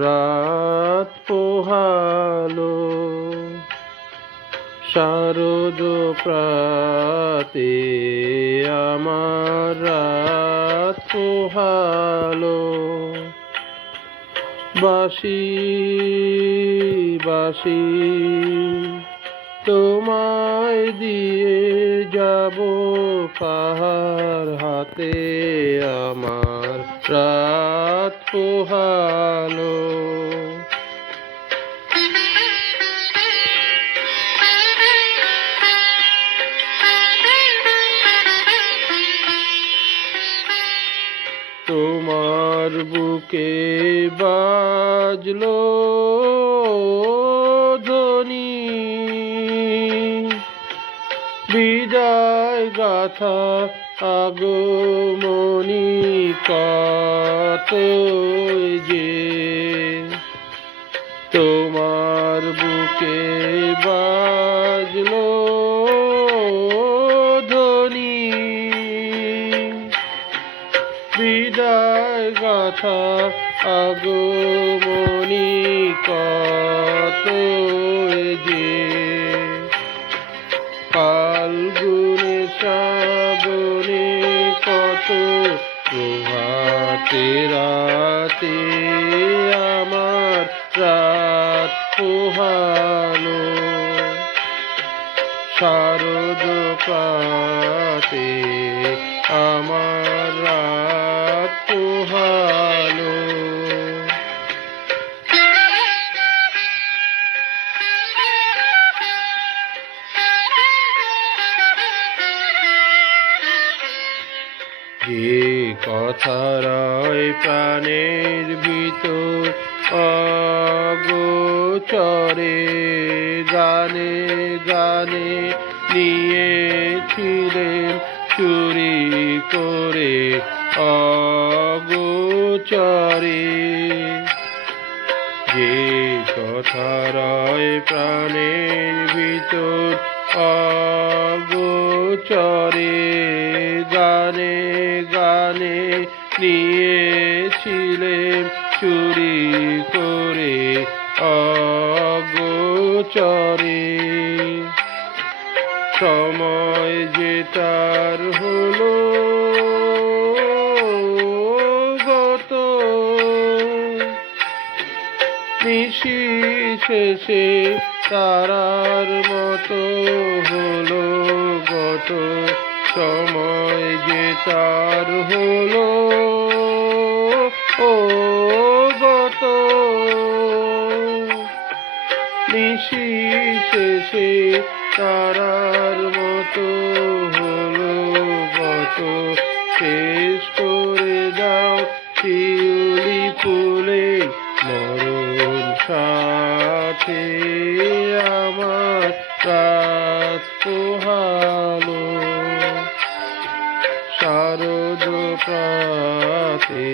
রাত পোহালো, শারদ প্রাতে আমার রাত পোহালো। বাসি বাসি, তোমায় দিয়ে যাব পাহাড় হাতে আমার। রাত পোহালো। তোমার বুকে বাজলো। বিদায় গাথা আগমনি কত যে। তোমার বুকে বাজলো ধ্বনি। বিদায় গাথা আগমনি কত প্রভাতে রাতে আমার রাত পোহালো। শারদ পাতে আমার যে কথা রয় প্রাণের ভিতর অগোচরে গানে গানে নিয়েছিলেন চুরি করে অগোচরে। যে কথা রয় প্রাণের ভিতর অগোচরে গানে গানে নিয়েছিলে চুরি করে অগোচরে। সময় যে তার হলো গত। নিশি শেষে তারার মতো হলো গত। সময় যে তার হলো। ও গত। নিশি শেষে তারার মতো হলো গত। শেষ করে দাও শিউলি ফুলে, মরণ সাথে আমার রাত পোহালো। শারদ প্রাতে